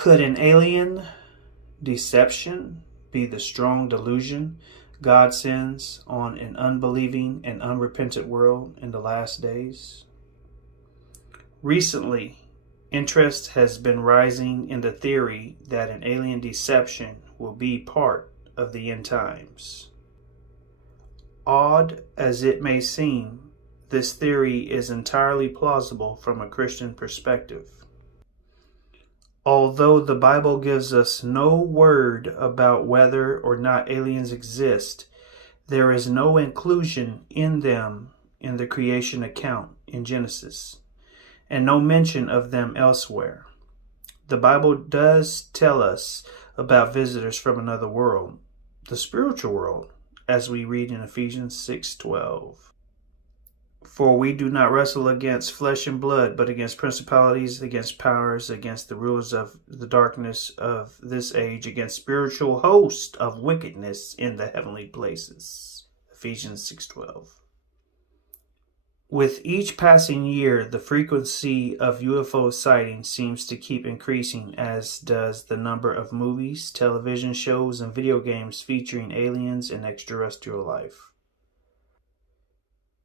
Could an alien deception be the strong delusion God sends on an unbelieving and unrepentant world in the last days? Recently, interest has been rising in the theory that an alien deception will be part of the end times. Odd as it may seem, this theory is entirely plausible from a Christian perspective. Although the Bible gives us no word about whether or not aliens exist, there is no inclusion in them in the creation account in Genesis, and no mention of them elsewhere. The Bible does tell us about visitors from another world, the spiritual world, as we read in Ephesians 6:12. For we do not wrestle against flesh and blood, but against principalities, against powers, against the rulers of the darkness of this age, against spiritual hosts of wickedness in the heavenly places. Ephesians 6:12. With each passing year, the frequency of UFO sightings seems to keep increasing, as does the number of movies, television shows, and video games featuring aliens and extraterrestrial life.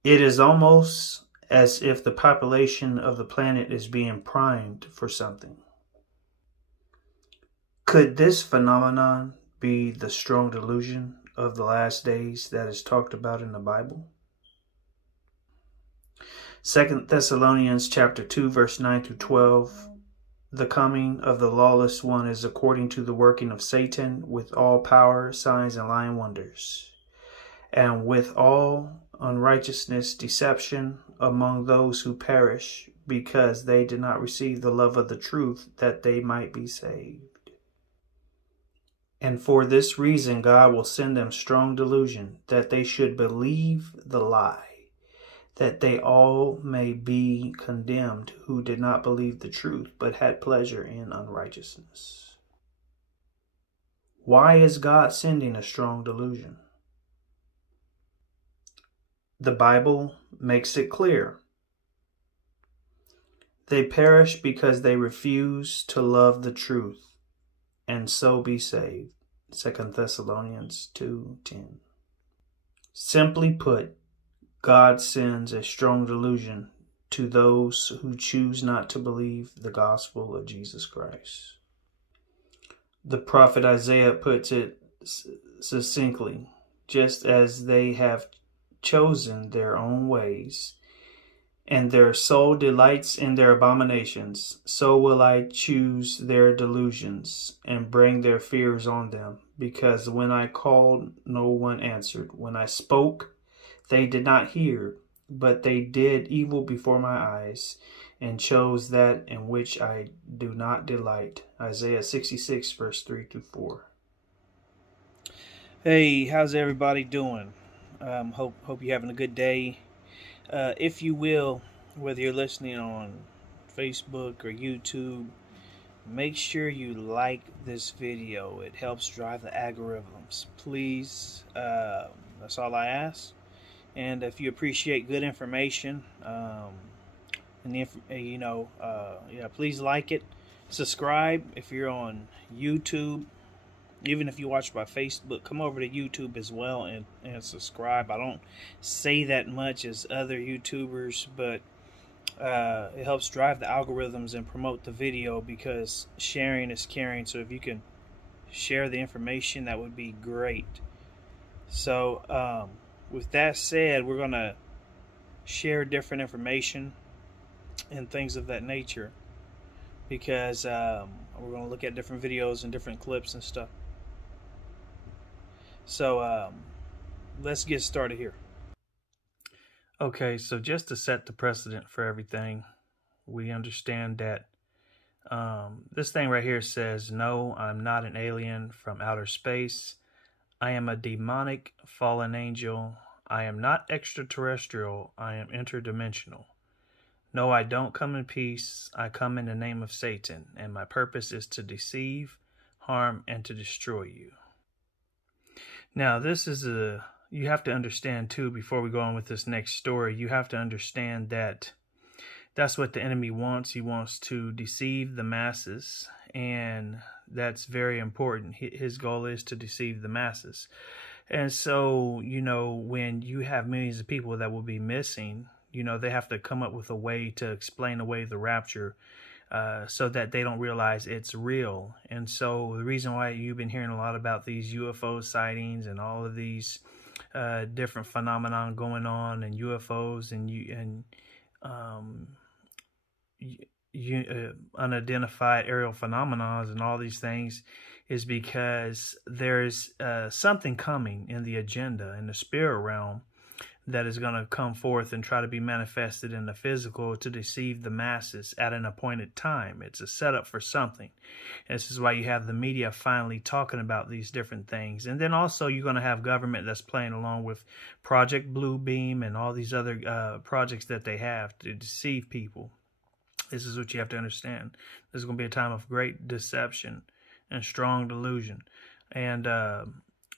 It is almost as if the population of the planet is being primed for something. Could this phenomenon be the strong delusion of the last days that is talked about in the Bible? 2 Thessalonians chapter 2, verse 9 through 12. The coming of the lawless one is according to the working of Satan with all power, signs, and lying wonders, and with all unrighteousness, deception among those who perish, because they did not receive the love of the truth, that they might be saved. And for this reason God will send them strong delusion, that they should believe the lie, that they all may be condemned who did not believe the truth, but had pleasure in unrighteousness. Why is God sending a strong delusion? The Bible makes it clear. They perish because they refuse to love the truth, and so be saved. 2 Thessalonians 2:10. Simply put, God sends a strong delusion to those who choose not to believe the gospel of Jesus Christ. The prophet Isaiah puts it succinctly, just as they have chosen their own ways, and their soul delights in their abominations, so will I choose their delusions and bring their fears on them. Because when I called, no one answered. When I spoke, they did not hear, but they did evil before my eyes, and chose that in which I do not delight. Isaiah 66, verse 3 through 4. Hey, how's everybody doing? Hope you're having a good day. If you will, whether you're listening on Facebook or YouTube, make sure you like this video. It helps drive the algorithms. Please, that's all I ask. And if you appreciate good information, please like it. Subscribe if you're on YouTube. Even if you watch by Facebook, come over to YouTube as well and subscribe. I don't say that much as other YouTubers, but it helps drive the algorithms and promote the video, because sharing is caring. So if you can share the information, that would be great. So with that said, we're going to share different information and things of that nature, because we're going to look at different videos and different clips and stuff. So let's get started here. Okay, so just to set the precedent for everything, we understand that this thing right here says, no, I'm not an alien from outer space. I am a demonic fallen angel. I am not extraterrestrial. I am interdimensional. No, I don't come in peace. I come in the name of Satan, and my purpose is to deceive, harm, and to destroy you. Now, this is you have to understand too, before we go on with this next story, you have to understand that That's what the enemy wants. He wants to deceive the masses, and that's very important. His goal is to deceive the masses. And so, when you have millions of people that will be missing, they have to come up with a way to explain away the rapture, so that they don't realize it's real. And so the reason why you've been hearing a lot about these UFO sightings and all of these different phenomenon going on, and UFOs and unidentified aerial phenomena and all these things, is because there's something coming in the agenda, in the spirit realm, that is going to come forth and try to be manifested in the physical to deceive the masses at an appointed time. It's a setup for something. And this is why you have the media finally talking about these different things. And then also you're going to have government that's playing along with Project Bluebeam and all these other projects that they have to deceive people. This is what you have to understand. This is going to be a time of great deception and strong delusion. And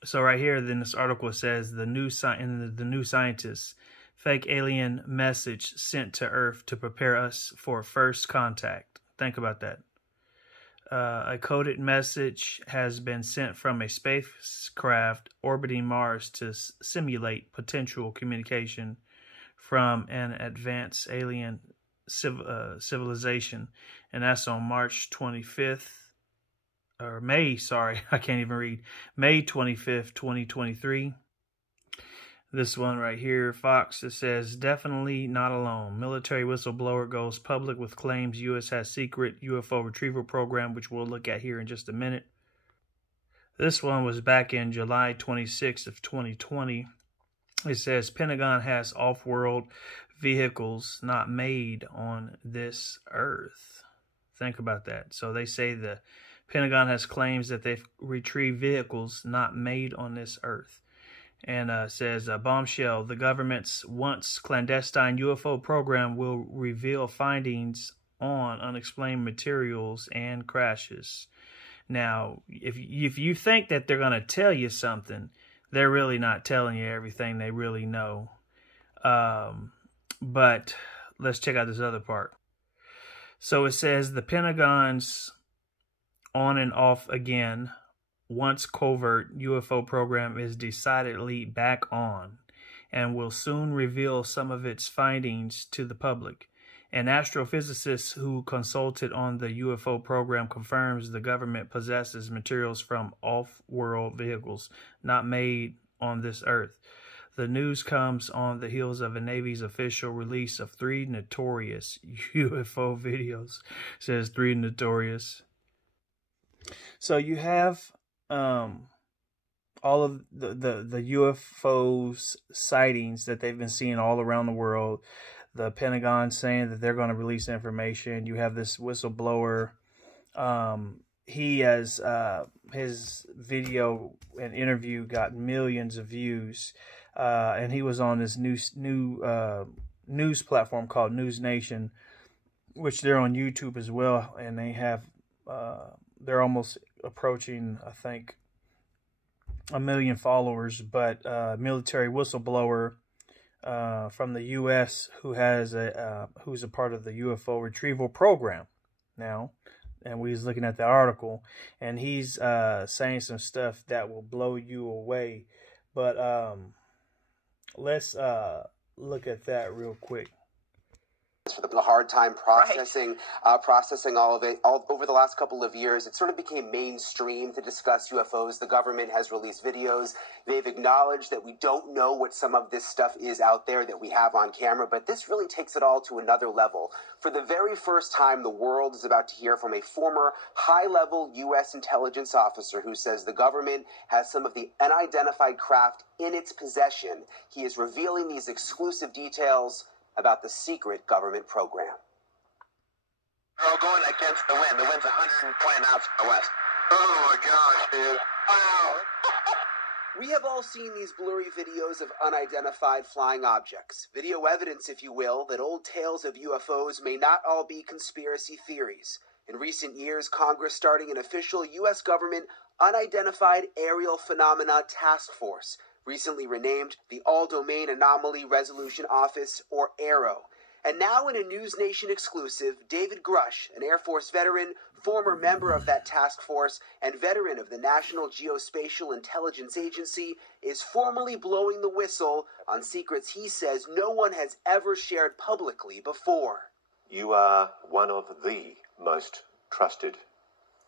so right here, then this article says the new scientists, fake alien message sent to Earth to prepare us for first contact. Think about that. A coded message has been sent from a spacecraft orbiting Mars to simulate potential communication from an advanced alien civilization, and that's on March 25th. Or May, sorry, I can't even read. May 25th, 2023. This one right here, Fox, it says, definitely not alone. Military whistleblower goes public with claims U.S. has secret UFO retrieval program, which we'll look at here in just a minute. This one was back in July 26th of 2020. It says, Pentagon has off-world vehicles not made on this Earth. Think about that. So they say the Pentagon has claims that they've retrieved vehicles not made on this Earth. And says, bombshell, the government's once clandestine UFO program will reveal findings on unexplained materials and crashes. Now, if you think that they're going to tell you something, they're really not telling you everything they really know. But let's check out this other part. So it says the Pentagon's on and off again, once covert UFO program is decidedly back on and will soon reveal some of its findings to the public. An astrophysicist who consulted on the UFO program confirms the government possesses materials from off-world vehicles not made on this Earth. The news comes on the heels of a Navy's official release of 3 notorious UFO videos. It says 3 notorious. So you have all of the UFOs sightings that they've been seeing all around the world. The Pentagon saying that they're going to release information. You have this whistleblower. He has his video and interview got millions of views, and he was on this new news platform called News Nation, which they're on YouTube as well, and they have they're almost approaching, I think, 1 million followers. But military whistleblower from the U.S. who's a part of the UFO retrieval program now, and we was looking at the article, and he's saying some stuff that will blow you away. But let's look at that real quick. For the hard time processing all of it. All over the last couple of years, it sort of became mainstream to discuss UFOs. The government has released videos. They've acknowledged that we don't know what some of this stuff is out there that we have on camera, but this really takes it all to another level. For the very first time, the world is about to hear from a former high-level U.S. intelligence officer who says the government has some of the unidentified craft in its possession. He is revealing these exclusive details about the secret government program. We're all going against the wind. The wind's 120 knots from the west. Oh my gosh, dude. Wow. We have all seen these blurry videos of unidentified flying objects. Video evidence, if you will, that old tales of UFOs may not all be conspiracy theories. In recent years, Congress starting an official U.S. government unidentified aerial phenomena task force, recently renamed the All-Domain Anomaly Resolution Office, or AARO. And now in a News Nation exclusive, David Grush, an Air Force veteran, former member of that task force, and veteran of the National Geospatial Intelligence Agency, is formally blowing the whistle on secrets he says no one has ever shared publicly before. You are one of the most trusted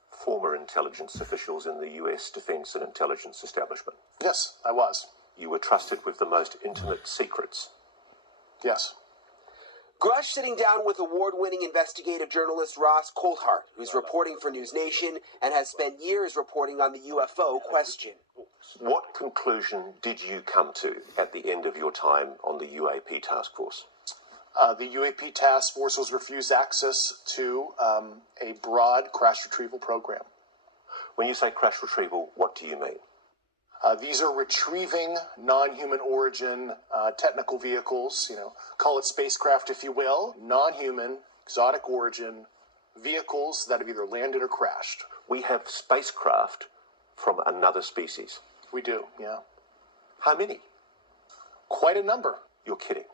former intelligence officials in the U.S. defense and intelligence establishment. Yes, I was. You were trusted with the most intimate secrets. Yes. Grush sitting down with award-winning investigative journalist Ross Coulthart, who's reporting for News Nation and has spent years reporting on the UFO question. What conclusion did you come to at the end of your time on the UAP task force? The UAP task force was refused access to a broad crash retrieval program. When you say crash retrieval, what do you mean? These are retrieving non-human origin technical vehicles, call it spacecraft if you will, non-human, exotic origin vehicles that have either landed or crashed. We have spacecraft from another species. We do, yeah. How many? Quite a number. You're kidding.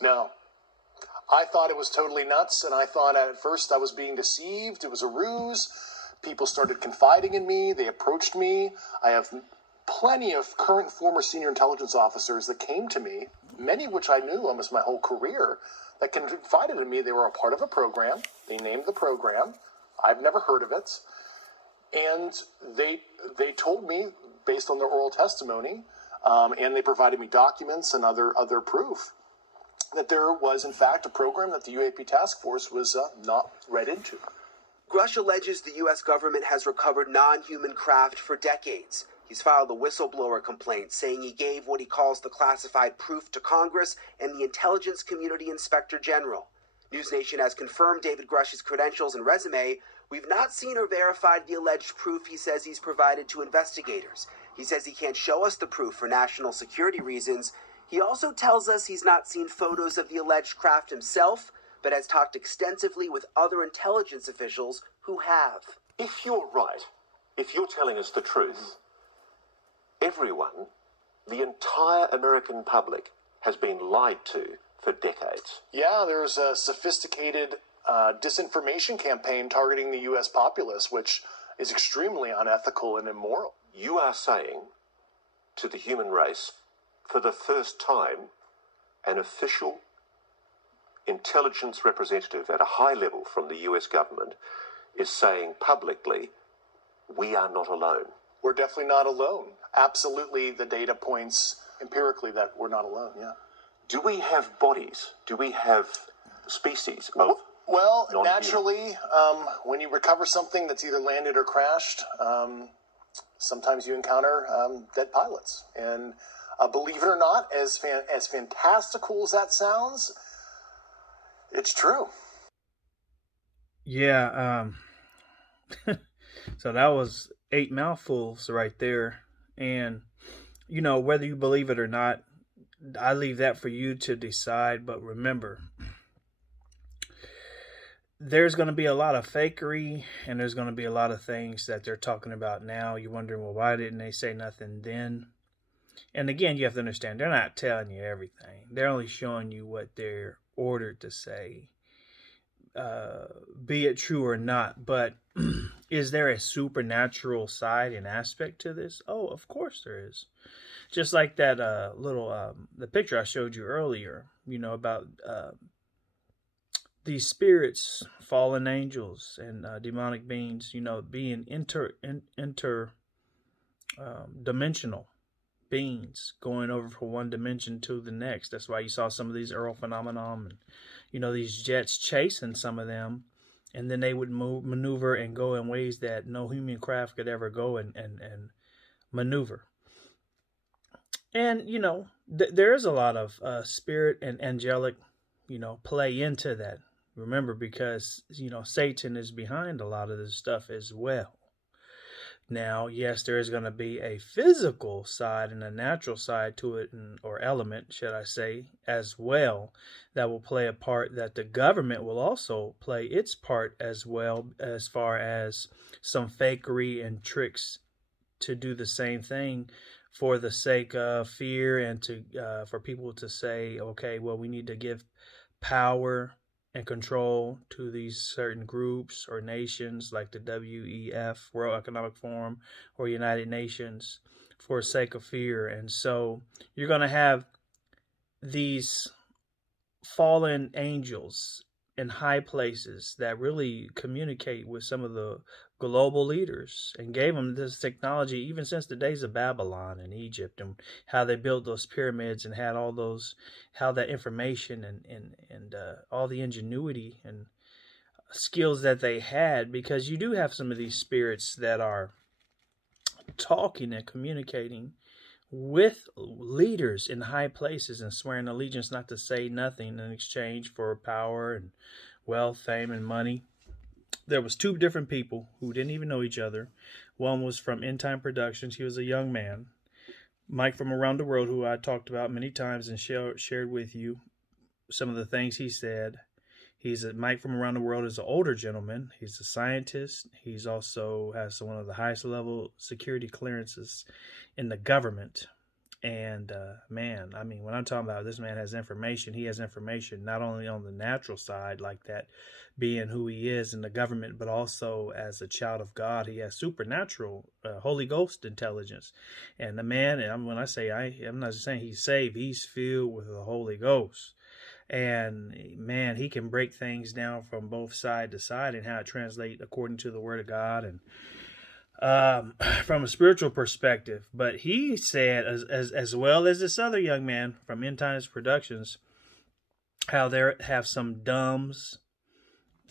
No. I thought it was totally nuts, and I thought at first I was being deceived. It was a ruse. People started confiding in me. They approached me. I have plenty of current former senior intelligence officers that came to me, many of which I knew almost my whole career, that confided in me they were a part of a program. They named the program. I've never heard of it. And they told me, based on their oral testimony, and they provided me documents and other proof, that there was, in fact, a program that the UAP task force was not read into. Grush alleges the U.S. government has recovered non-human craft for decades. He's filed a whistleblower complaint saying he gave what he calls the classified proof to Congress and the Intelligence Community Inspector General. News Nation has confirmed David Grush's credentials and resume. We've not seen or verified the alleged proof he says he's provided to investigators. He says he can't show us the proof for national security reasons. He also tells us he's not seen photos of the alleged craft himself, but has talked extensively with other intelligence officials who have. If you're right, if you're telling us the truth, everyone, the entire American public, has been lied to for decades. Yeah, there's a sophisticated disinformation campaign targeting the U.S. populace, which is extremely unethical and immoral. You are saying to the human race, for the first time, an official intelligence representative at a high level from the US government is saying publicly, we are not alone. We're definitely not alone. Absolutely, the data points empirically that we're not alone, yeah. Do we have bodies? Do we have species of Well, non-human? naturally, when you recover something that's either landed or crashed, sometimes you encounter dead pilots. And believe it or not, as fantastical as that sounds, it's true. Yeah, so that was 8 mouthfuls right there. And, whether you believe it or not, I leave that for you to decide. But remember, there's going to be a lot of fakery, and there's going to be a lot of things that they're talking about now. You're wondering, well, why didn't they say nothing then? And again, you have to understand, they're not telling you everything. They're only showing you what they're ordered to say, be it true or not. But is there a supernatural side and aspect to this? Oh, of course there is. Just like that the picture I showed you earlier, about these spirits, fallen angels, and demonic beings, being dimensional beings going over from one dimension to the next. That's why you saw some of these Earl phenomenon and, these jets chasing some of them, and then they would maneuver and go in ways that no human craft could ever go and maneuver. And, there is a lot of spirit and angelic, play into that. Remember, because, Satan is behind a lot of this stuff as well. Now, yes, there is going to be a physical side and a natural side to it, or element, should I say, as well, that will play a part, that the government will also play its part as well, as far as some fakery and tricks to do the same thing for the sake of fear and to for people to say, okay, well, we need to give power and control to these certain groups or nations like the WEF, World Economic Forum, or United Nations for sake of fear. And so you're going to have these fallen angels in high places that really communicate with some of the global leaders and gave them this technology even since the days of Babylon and Egypt, and how they built those pyramids and had all those, how that information and all the ingenuity and skills that they had, because you do have some of these spirits that are talking and communicating with leaders in high places and swearing allegiance not to say nothing in exchange for power and wealth, fame, and money. There was two different people who didn't even know each other. One was from End Time Productions. He was a young man. Mike from Around the World, who I talked about many times and shared with you some of the things he said. Mike from Around the World is an older gentleman. He's a scientist. He's also has one of the highest level security clearances in the government. And man, I mean, when I'm talking about this man has information, he has information not only on the natural side, like that being who he is in the government, but also as a child of God, he has supernatural Holy Ghost intelligence. And the man, when I say I'm not just saying he's saved, he's filled with the Holy Ghost. And man, he can break things down from both side to side and how it translates according to the Word of God and from a spiritual perspective. But he said, as well as this other young man from End Times Productions, how they have some DUMBs,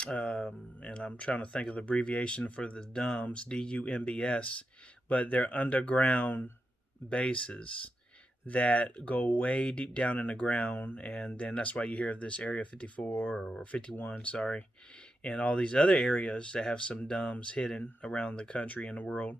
and I'm trying to think of the abbreviation for the DUMBs, DUMBS, but they're underground bases that go way deep down in the ground, and then that's why you hear of this Area 54 or 51, and all these other areas that have some DUMBs hidden around the country and the world,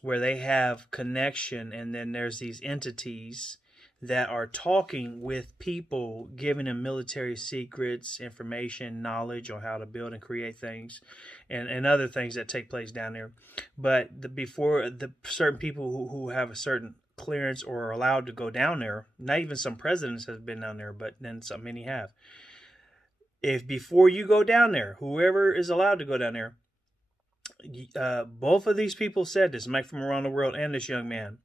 where they have connection, and then there's these entities that are talking with people, giving them military secrets, information, knowledge on how to build and create things, and other things that take place down there. But before the certain people who have a certain clearance or are allowed to go down there, not even some presidents have been down there, but then so many have. If before you go down there, whoever is allowed to go down there, both of these people said this, Mike from Around the World and this young man,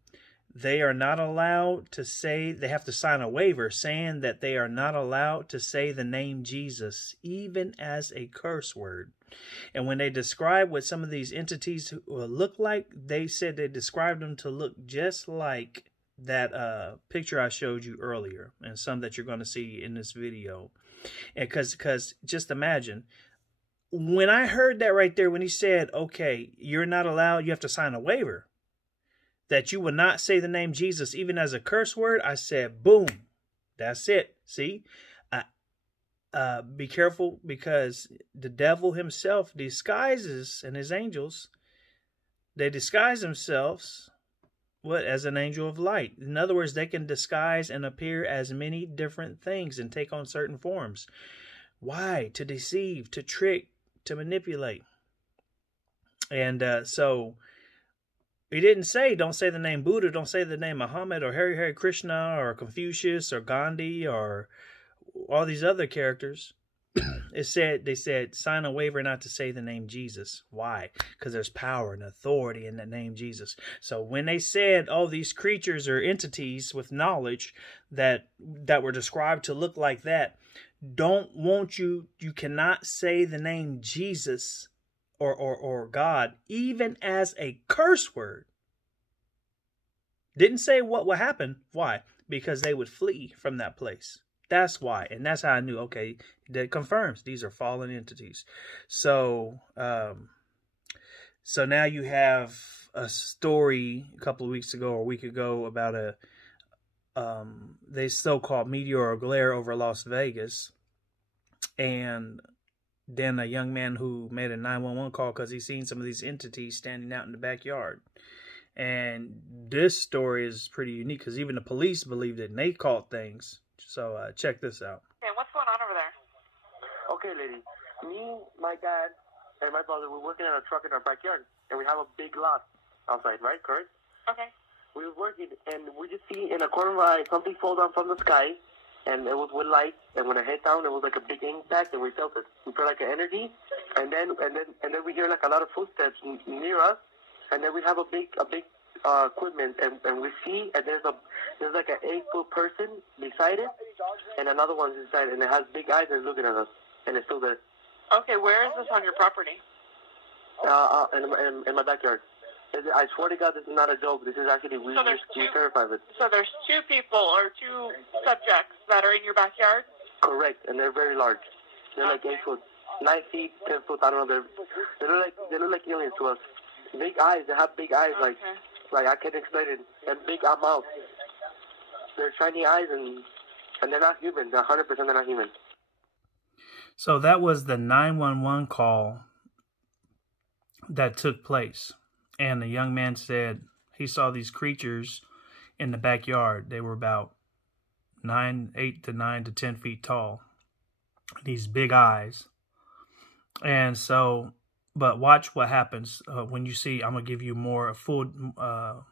they are not allowed to say, they have to sign a waiver saying that they are not allowed to say the name Jesus, even as a curse word. And when they describe what some of these entities look like, they said they described them to look just like that picture I showed you earlier, and some that you're going to see in this video. And because just imagine, when I heard that right there, when he said, okay, you're not allowed, you have to sign a waiver that you would not say the name Jesus even as a curse word, I said, boom, that's it. See, be careful, because the devil himself disguises, and his angels, they disguise themselves as an angel of light. In other words, they can disguise and appear as many different things and take on certain forms. Why? To deceive, to trick, to manipulate. And so he didn't say, don't say the name Buddha, don't say the name Muhammad or Hare Krishna or Confucius or Gandhi or all these other characters. They said, sign a waiver not to say the name Jesus. Why? Because there's power and authority in the name Jesus. So when they said, oh, these creatures or entities with knowledge that were described to look like that, you cannot say the name Jesus or God, even as a curse word. Didn't say what would happen. Why? Because they would flee from that place. That's why. And that's how I knew, okay, that confirms these are fallen entities. So, so now you have a story a couple of weeks ago or a week ago about they so-called meteor or glare over Las Vegas. And then a young man who made a 911 call because he's seen some of these entities standing out in the backyard. And this story is pretty unique because even the police believed it and they caught things. So check this out. Okay, what's going on over there? Okay, lady. Me, my dad, and my brother, we're working on a truck in our backyard, and we have a big lot outside, right, correct? Okay. We were working, and we just see in a corner of our eye something fall down from the sky, and it was with light. And when I hit down, it was like a big impact, and we felt it. We felt like an energy, and then we hear like a lot of footsteps near us, and then we have a big equipment, and we see, and there's like an 8-foot person beside it, and another one's inside, and it has big eyes and it's looking at us, and it's still there. Okay, where is this on your property? In my backyard. I swear to God, this is not a joke. This is actually we're terrified of it. So there's 2 people or 2 subjects that are in your backyard? Correct, and they're very large. They're like 8 foot, 9 feet, 10 foot. I don't know. They look like aliens to us. Big eyes. They have big eyes, like I can't explain it. And big mouth. They're shiny eyes, and they're not human. They're 100% they're not human. So that was the 911 call that took place. And the young man said he saw these creatures in the backyard. They were about 8 to 9 to 10 feet tall. These big eyes. And so, but watch what happens when you see. I'm going to give you more, a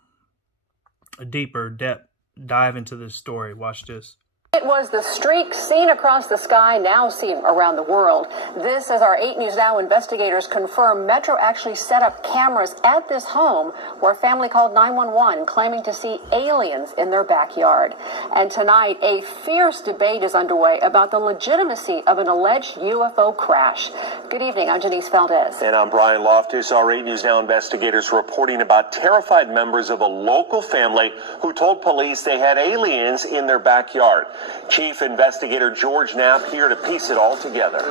deeper depth dive into this story. Watch this. It was the streak seen across the sky, now seen around the world. This, as our 8 News Now investigators confirm, Metro actually set up cameras at this home where family called 911, claiming to see aliens in their backyard. And tonight, a fierce debate is underway about the legitimacy of an alleged UFO crash. Good evening, I'm Janice Valdez. And I'm Brian Loftus. Our 8 News Now investigators reporting about terrified members of a local family who told police they had aliens in their backyard. Chief Investigator George Knapp here to piece it all together.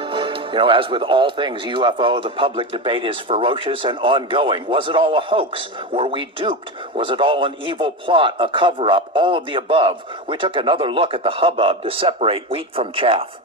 You know, as with all things UFO, the public debate is ferocious and ongoing. Was it all a hoax? Were we duped? Was it all an evil plot, a cover-up, all of the above? We took another look at the hubbub to separate wheat from chaff.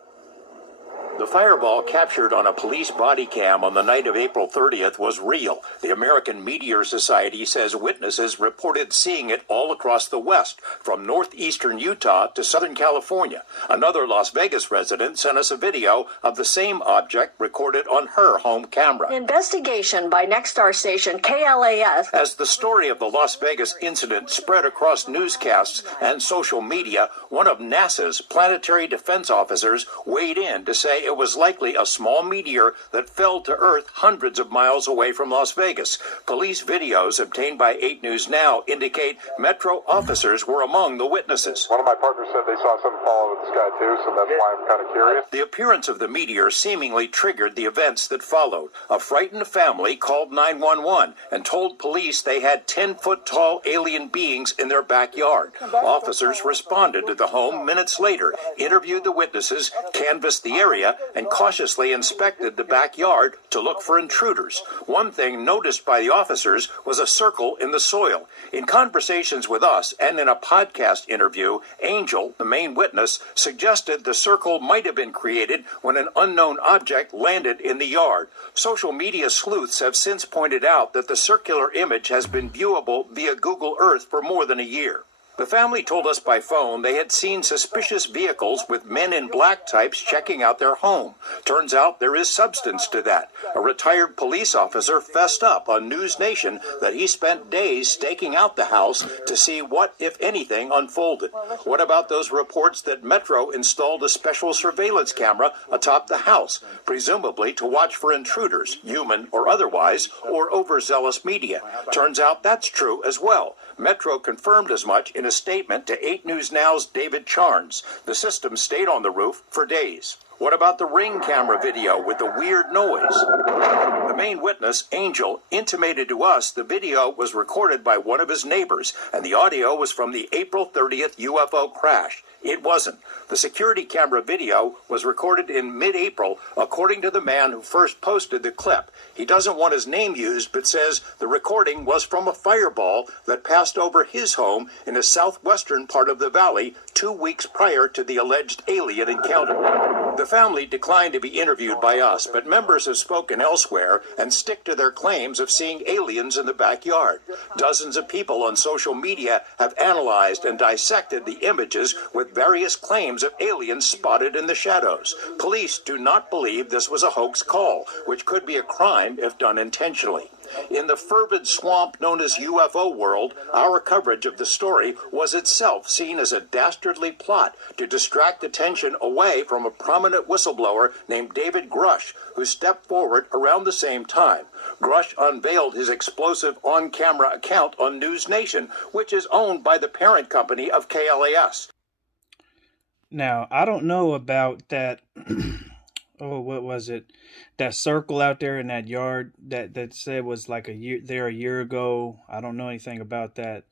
The fireball captured on a police body cam on the night of April 30th was real. The American Meteor Society says witnesses reported seeing it all across the West, from northeastern Utah to Southern California. Another Las Vegas resident sent us a video of the same object recorded on her home camera. Investigation by Nexstar station KLAS. As the story of the Las Vegas incident spread across newscasts and social media, one of NASA's planetary defense officers weighed in to say it was likely a small meteor that fell to Earth hundreds of miles away from Las Vegas. Police videos obtained by 8 News Now indicate Metro officers were among the witnesses. One of my partners said they saw something fall out of the sky too, so that's why I'm kind of curious. The appearance of the meteor seemingly triggered the events that followed. A frightened family called 911 and told police they had 10-foot-tall alien beings in their backyard. Officers responded to the home minutes later, interviewed the witnesses, canvassed the area, and cautiously inspected the backyard to look for intruders. One thing noticed by the officers was a circle in the soil. In conversations with us and in a podcast interview, Angel, the main witness, suggested the circle might have been created when an unknown object landed in the yard. Social media sleuths have since pointed out that the circular image has been viewable via Google Earth for more than a year. The family told us by phone they had seen suspicious vehicles with men in black types checking out their home. Turns out there is substance to that. A retired police officer fessed up on News Nation that he spent days staking out the house to see what, if anything, unfolded. What about those reports that Metro installed a special surveillance camera atop the house, presumably to watch for intruders, human or otherwise, or overzealous media? Turns out that's true as well. Metro confirmed as much in a statement to 8 News Now's David Charnes. The system stayed on the roof for days. What about the Ring camera video with the weird noise? The main witness, Angel, intimated to us the video was recorded by one of his neighbors, and the audio was from the April 30th UFO crash. It wasn't. The security camera video was recorded in mid-April, according to the man who first posted the clip. He doesn't want his name used, but says the recording was from a fireball that passed over his home in the southwestern part of the valley 2 weeks prior to the alleged alien encounter. The family declined to be interviewed by us, but members have spoken elsewhere and stick to their claims of seeing aliens in the backyard. Dozens of people on social media have analyzed and dissected the images with various claims of aliens spotted in the shadows. Police do not believe this was a hoax call, which could be a crime if done intentionally. In the fervid swamp known as UFO world, our coverage of the story was itself seen as a dastardly plot to distract attention away from a prominent whistleblower named David Grush, who stepped forward around the same time. Grush unveiled his explosive on-camera account on News Nation, which is owned by the parent company of KLAS. Now, I don't know about that. Oh, what was it? That circle out there in that yard that said was like a year ago. I don't know anything about that,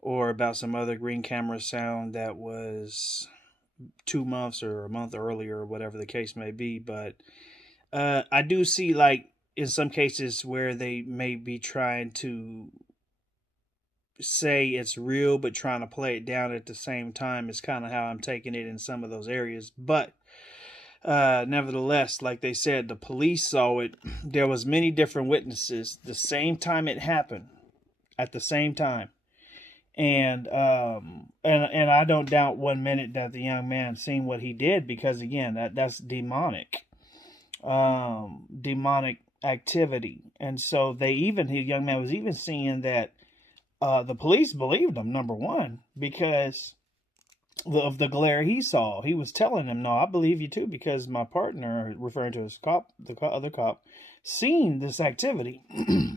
or about some other green camera sound that was 2 months or a month earlier, or whatever the case may be. But I do see, like, in some cases where they may be trying to say it's real, but trying to play it down at the same time is kind of how I'm taking it in some of those areas. But nevertheless, like they said, the police saw it. There was many different witnesses the same time it happened, at the same time. And I don't doubt 1 minute that the young man seen what he did, because again, that's demonic activity. And so the young man was even seeing that the police believed him, number one, because of the glare he saw. He was telling him, no, I believe you too, because my partner, referring to his other cop, seen this activity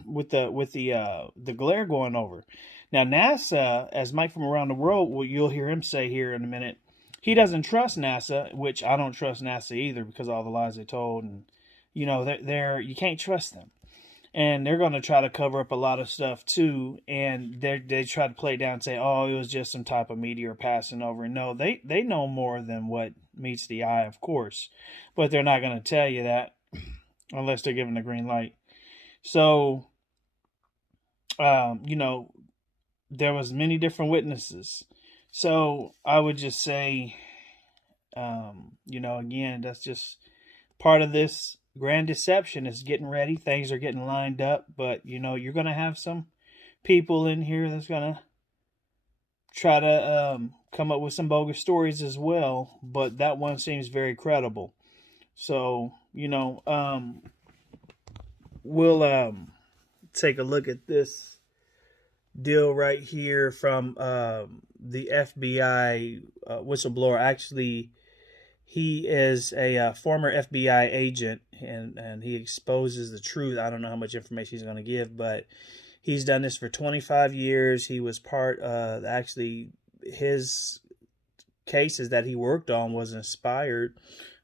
with the glare going over. Now, NASA, as Mike from Around the World, you'll hear him say here in a minute, he doesn't trust NASA, which I don't trust NASA either, because of all the lies they told, and you can't trust them. And they're going to try to cover up a lot of stuff too. And they try to play it down and say, oh, it was just some type of meteor passing over. No, they know more than what meets the eye, of course. But they're not going to tell you that unless they're given the green light. So, there was many different witnesses. So I would just say, again, that's just part of this grand deception is getting ready. Things are getting lined up, but you're going to have some people in here that's going to try to come up with some bogus stories as well, but that one seems very credible. So, we'll take a look at this deal right here from the FBI whistleblower. Actually, he is a former FBI agent, and he exposes the truth. I don't know how much information he's going to give, but he's done this for 25 years. He was part of, actually, his cases that he worked on was inspired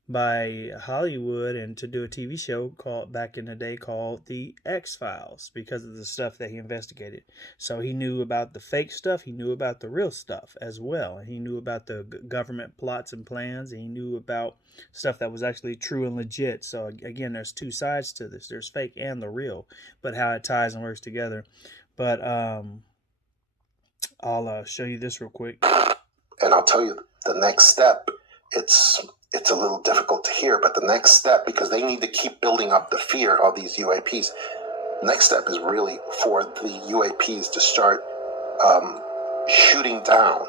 by Hollywood and to do a TV show back in the day called The X-Files, because of the stuff that he investigated. So he knew about the fake stuff, he knew about the real stuff as well, and he knew about the government plots and plans, and he knew about stuff that was actually true and legit. So again, there's two sides to this. There's fake and the real, but how it ties and works together. But I'll show you this real quick. And I'll tell you the next step. It's a little difficult to hear, but the next step, because they need to keep building up the fear of these UAPs, the next step is really for the UAPs to start shooting down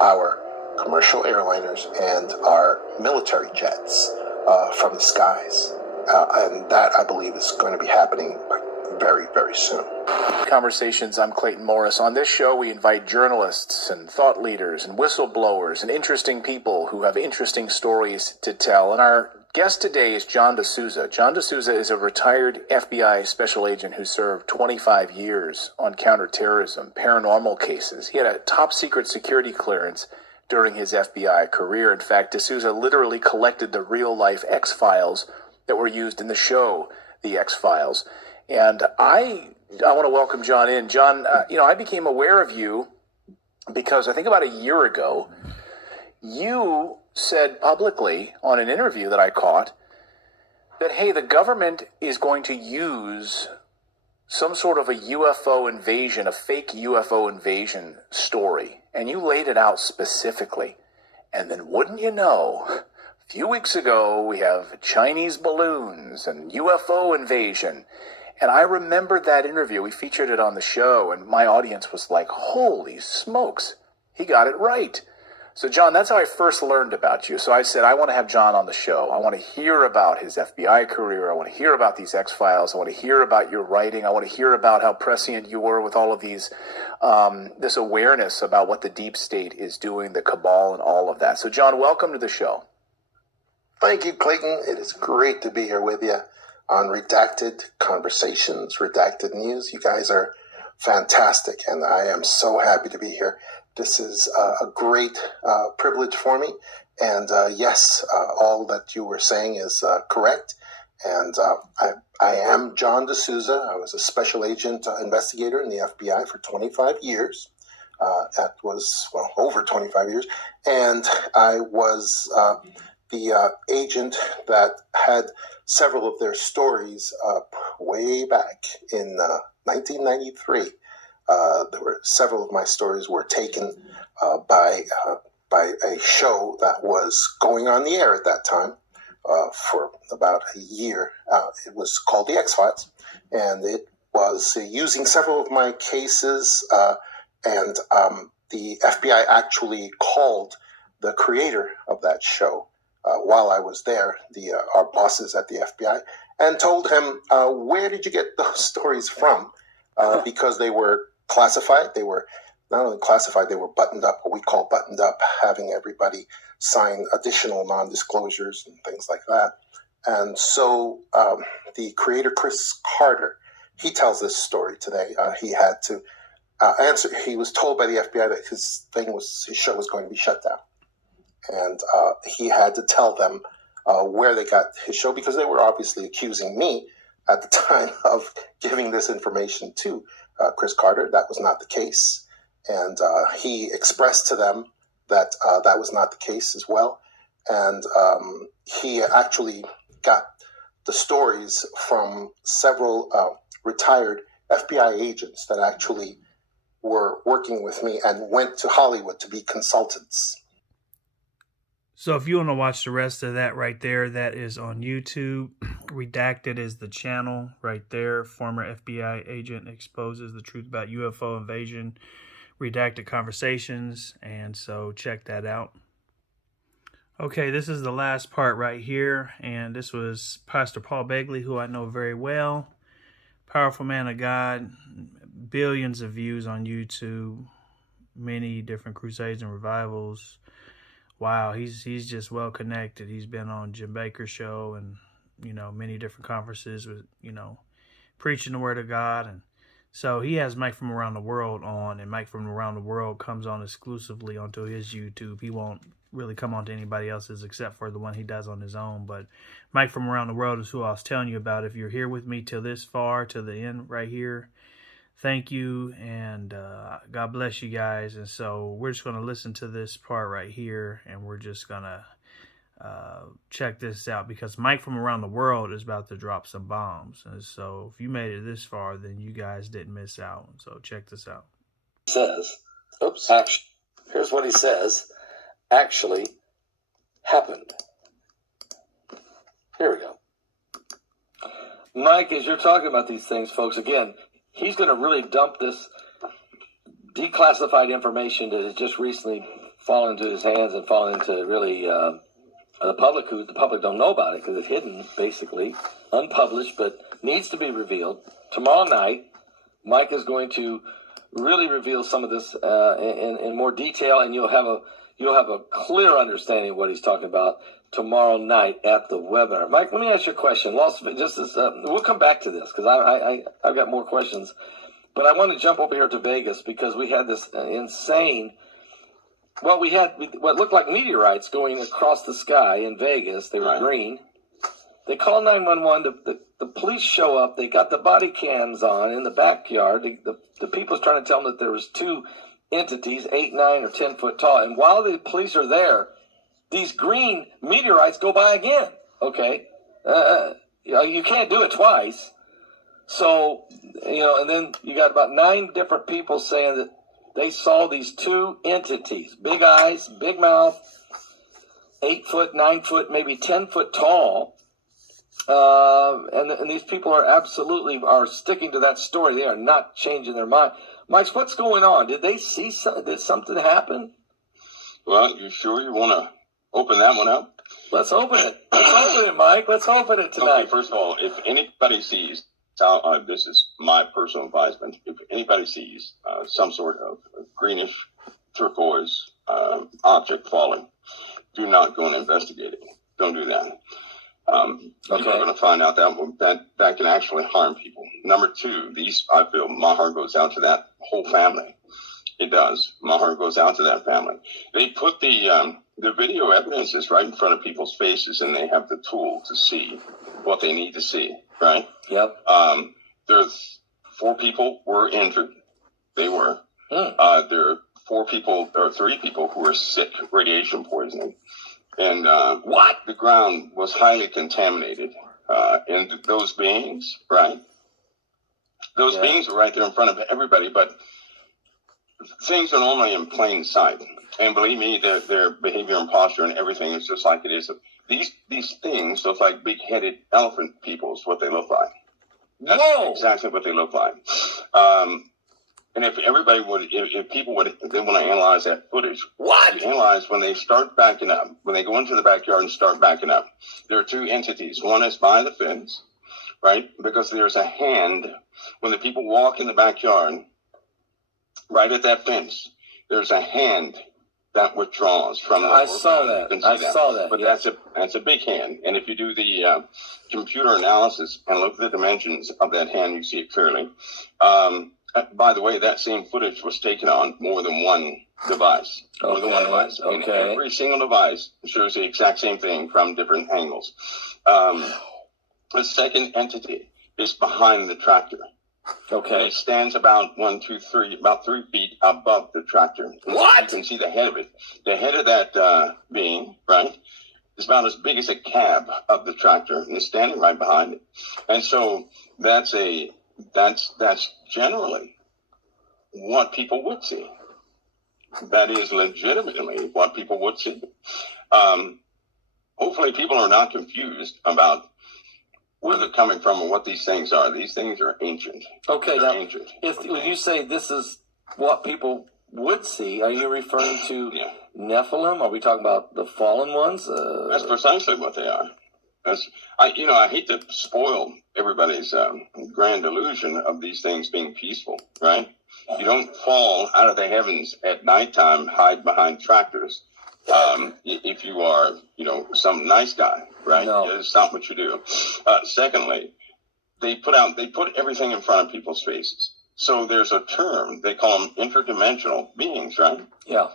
our commercial airliners and our military jets from the skies. And that, I believe, is going to be happening very, very soon. Conversations, I'm Clayton Morris. On this show, we invite journalists and thought leaders and whistleblowers and interesting people who have interesting stories to tell. And our guest today is John DeSouza. John DeSouza is a retired FBI special agent who served 25 years on counterterrorism, paranormal cases. He had a top secret security clearance during his FBI career. In fact, DeSouza literally collected the real-life X-Files that were used in the show, The X-Files. And I want to welcome John in. John, I became aware of you because I think about a year ago, you said publicly on an interview that I caught that, hey, the government is going to use some sort of a UFO invasion, a fake UFO invasion story. And you laid it out specifically. And then wouldn't you know, A few weeks ago, we have Chinese balloons and UFO invasion. And I remembered that interview. We featured it on the show, and my audience was like, holy smokes, he got it right. So, John, that's how I first learned about you. So I said, I want to have John on the show. I want to hear about his FBI career. I want to hear about these X-Files. I want to hear about your writing. I want to hear about how prescient you were with all of these, this awareness about what the deep state is doing, the cabal and all of that. So, John, welcome to the show. Thank you, Clayton. It is great to be here with you on Redacted Conversations, Redacted News. You guys are fantastic, and I am so happy to be here. This is a great privilege for me, and yes, all that you were saying is correct, and I am John D'Souza. I was a special agent investigator in the FBI for 25 years. That was, well, over 25 years, and I was the agent that had several of their stories way back in 1993. There were several of my stories were taken by a show that was going on the air at that time for about a year. It was called The X-Files, and it was using several of my cases, and the FBI actually called the creator of that show while I was there, our bosses at the FBI, and told him, where did you get those stories from? Because they were classified. They were not only classified, they were buttoned up, what we call buttoned up, having everybody sign additional non-disclosures and things like that. And so the creator, Chris Carter, he tells this story today. He had to answer. He was told by the FBI that his show was going to be shut down. And he had to tell them where they got his show, because they were obviously accusing me at the time of giving this information to Chris Carter. That was not the case. And he expressed to them that that was not the case as well. And he actually got the stories from several retired FBI agents that actually were working with me and went to Hollywood to be consultants. So if you want to watch the rest of that right there, that is on YouTube. Redacted is the channel right there. Former FBI agent exposes the truth about UFO invasion. Redacted Conversations. And so check that out. Okay, this is the last part right here. And this was Pastor Paul Begley, who I know very well. Powerful man of God. Billions of views on YouTube. Many different crusades and revivals. Wow, he's just well connected. He's been on Jim Bakker's show and, many different conferences with, preaching the word of God. And so he has Mike from Around the World on, and Mike from Around the World comes on exclusively onto his YouTube. He won't really come on to anybody else's except for the one he does on his own. But Mike from Around the World is who I was telling you about. If you're here with me till this far, to the end right here, thank you, and God bless you guys. And so we're just going to listen to this part right here, and we're just going to check this out, because Mike from Around the World is about to drop some bombs. And so if you made it this far, then you guys didn't miss out. So check this out. Here's what he says actually happened. Here we go. Mike, as you're talking about these things, folks, again, he's going to really dump this declassified information that has just recently fallen into his hands and fallen into really the public, who the public don't know about it because it's hidden, basically, unpublished, but needs to be revealed. Tomorrow night, Mike is going to really reveal some of this in more detail, and you'll have a clear understanding of what he's talking about tomorrow night at the webinar. Mike, let me ask you a question. We'll come back to this because I've got more questions, but I want to jump over here to Vegas because we had this insane. Well, we had what looked like meteorites going across the sky in Vegas. They were green. They call 911. The police show up. They got the body cams on in the backyard. The people's trying to tell them that there was two entities, 8, 9, or 10 foot tall. And while the police are there, these green meteorites go by again. Okay, you can't do it twice. So and then you got about 9 different people saying that they saw these two entities, big eyes, big mouth, 8 foot, 9 foot, maybe 10 foot tall. And these people are sticking to that story. They are not changing their mind. Mike, what's going on? Did they see did something happen? Well, you sure you want to open that one up? Let's open it. Let's open it, Mike. Let's open it tonight. Okay, first of all, if anybody sees, this is my personal advisement, if anybody sees some sort of greenish turquoise object falling, do not go and investigate it. Don't do that. People are going to find out that can actually harm people. Number two, I feel my heart goes out to that whole family. It does. My heart goes out to that family. They put the video evidence is right in front of people's faces, and they have the tool to see what they need to see, right? Yep. There's 4 people were injured. They were. There are 4 people, or 3 people who were sick, radiation poisoning. And the ground was highly contaminated. And those beings, right? Those beings are right there in front of everybody, but things are normally in plain sight. And believe me, their behavior and posture and everything is just like it is. These things look like big-headed elephant people is what they look like. That's exactly what they look like. And if everybody would, if people would, if they want to analyze that footage. You analyze when they start backing up, when they go into the backyard and start backing up. There are 2 entities. One is by the fence, right? Because there's a hand. When the people walk in the backyard, right at that fence, there's a hand that withdraws from the I saw that. But that's a big hand. And if you do the computer analysis and look at the dimensions of that hand, you see it clearly. By the way, that same footage was taken on more than one device. More than one device. I mean, every single device shows the exact same thing from different angles. The second entity is behind the tractor. Okay. And it stands about 3 feet above the tractor. What? You can see the head of it. The head of that being, right, is about as big as a cab of the tractor, and it's standing right behind it. And so that's generally what people would see. That is legitimately what people would see. Hopefully people are not confused about where they're coming from and what these things are. These things are ancient. Okay, now, ancient. When you say this is what people would see, are you referring to Nephilim? Are we talking about the fallen ones? That's precisely what they are. I hate to spoil everybody's grand illusion of these things being peaceful, right? You don't fall out of the heavens at nighttime, hide behind tractors. If you are, some nice guy, right? No. It's not what you do. Secondly, they put everything in front of people's faces. So there's a term, they call them interdimensional beings, right? Yeah.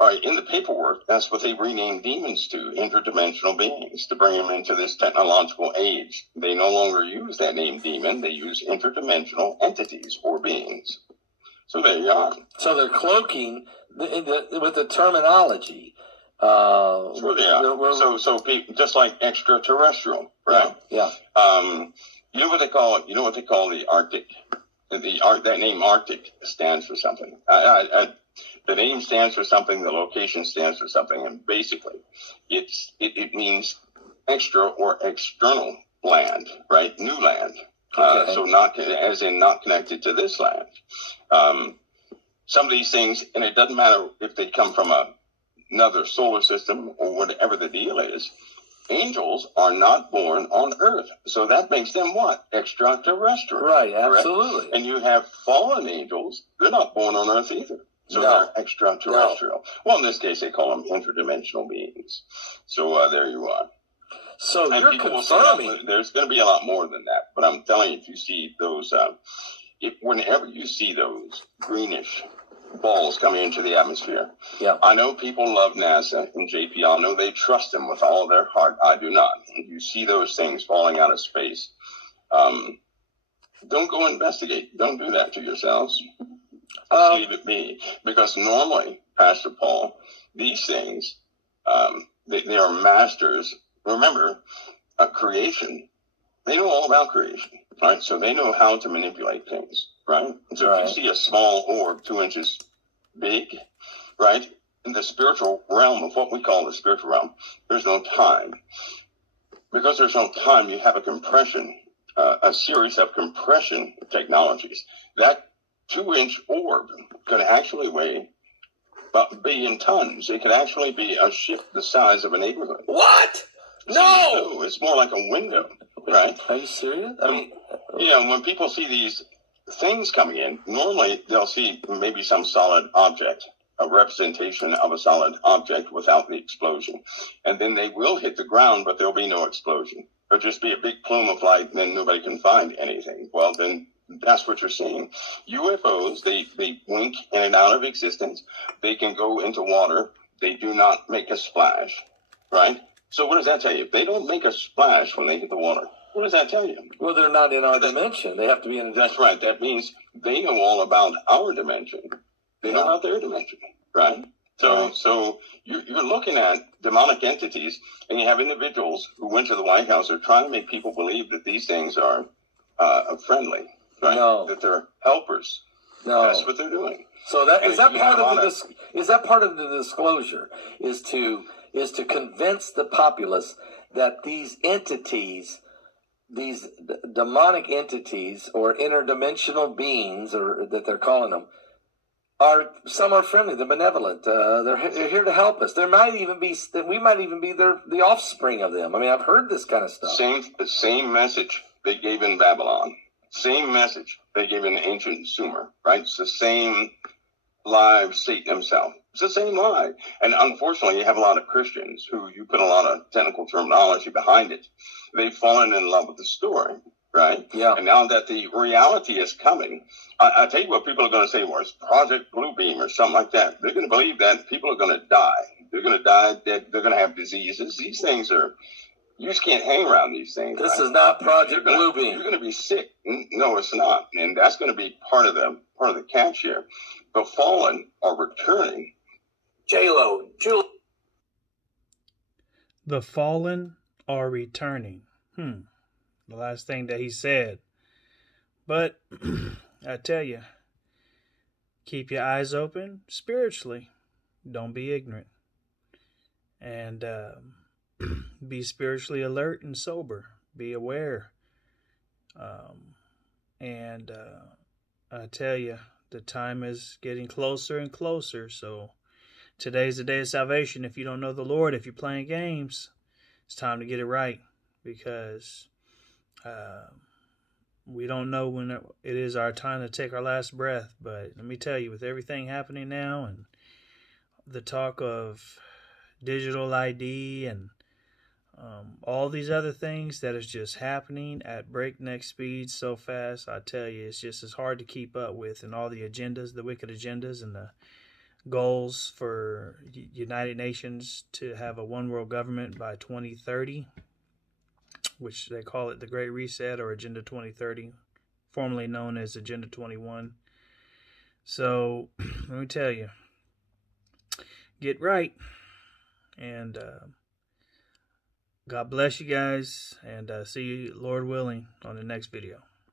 All right, in the paperwork, that's what they renamed demons to, interdimensional beings, to bring them into this technological age. They no longer use that name demon, they use interdimensional entities or beings. So there you are. So they're cloaking with the terminology. Sure they are. So people, just like extraterrestrial, right? Yeah. You know what they call it? You know what they call the Arctic? That name Arctic stands for something. The name stands for something. The location stands for something, and basically, it means extra or external land, right? New land. Okay. So not connected to this land. Some of these things, and it doesn't matter if they come from another solar system or whatever the deal is. Angels are not born on Earth, so that makes them what? Extraterrestrial. Right, absolutely. Correct? And you have fallen angels; they're not born on Earth either, so they're extraterrestrial. No. Well, in this case, they call them interdimensional beings. So there you are. So and you're confirming there's going to be a lot more than that, but I'm telling you, if you see those, whenever you see those greenish balls coming into the atmosphere. Yeah. I know people love NASA and JPL. I know they trust them with all their heart. I do not. If you see those things falling out of space, don't go investigate. Don't do that to yourselves. Leave it be. Because normally, Pastor Paul, these things, they are masters. Remember, creation, they know all about creation, right? So they know how to manipulate things. Right? So if you see a small orb 2 inches big, right? in the spiritual realm of what we call the spiritual realm, there's no time. Because there's no time, you have a compression, a series of compression technologies. That 2-inch orb could actually weigh about 1 billion tons. It could actually be a ship the size of a neighborhood. What? No! It's more like a window, right? Are you serious? I mean, when people see these things coming in, normally they'll see maybe some solid object, a representation of a solid object without the explosion. And then they will hit the ground, but there'll be no explosion. There'll just be a big plume of light, and then nobody can find anything. Well, then that's what you're seeing. UFOs, they wink in and out of existence. They can go into water. They do not make a splash, right? So what does that tell you? If they don't make a splash when they hit the water, what does that tell you? Well, they're not in our dimension. They have to be in a That's right. That means they know all about our dimension. They know about their dimension, right? So you're looking at demonic entities, and you have individuals who went to the White House. They're trying to make people believe that these things are friendly, right? No. That they're helpers. No. That's what they're doing. So is that part of the disclosure? Is to convince the populace that these entities, these demonic entities or interdimensional beings, or that they're calling them, some are friendly, they're benevolent, they're here to help us. We might even be the offspring of them. I mean, I've heard this kind of stuff. The same message they gave in Babylon, same message they gave in ancient Sumer, right? It's the same lie of Satan himself. It's the same lie. And unfortunately, you have a lot of Christians who you put a lot of technical terminology behind it. They've fallen in love with the story, right? Yeah. And now that the reality is coming, I tell you what people are going to say, well, it's Project Bluebeam or something like that. They're going to believe that people are going to die. They're going to die. They're going to have diseases. These things are, you just can't hang around these things. This is not Project Bluebeam. You're going to be sick. No, it's not. And that's going to be part of the catch here. The fallen are returning. J-Lo, Julie. The fallen are returning. The last thing that he said. But I tell you, keep your eyes open spiritually. Don't be ignorant. And be spiritually alert and sober. Be aware. And I tell you, the time is getting closer and closer. So today's the day of salvation. If you don't know the Lord, if you're playing games, it's time to get it right, because we don't know when it is our time to take our last breath. But let me tell you, with everything happening now and the talk of digital ID and all these other things that is just happening at breakneck speed so fast, I tell you, it's just as hard to keep up with, and all the agendas, the wicked agendas, and the goals for United Nations to have a one world government by 2030, which they call it the Great Reset or Agenda 2030, formerly known as Agenda 21. So let me tell you, get right, and God bless you guys, and see you, Lord willing, on the next video.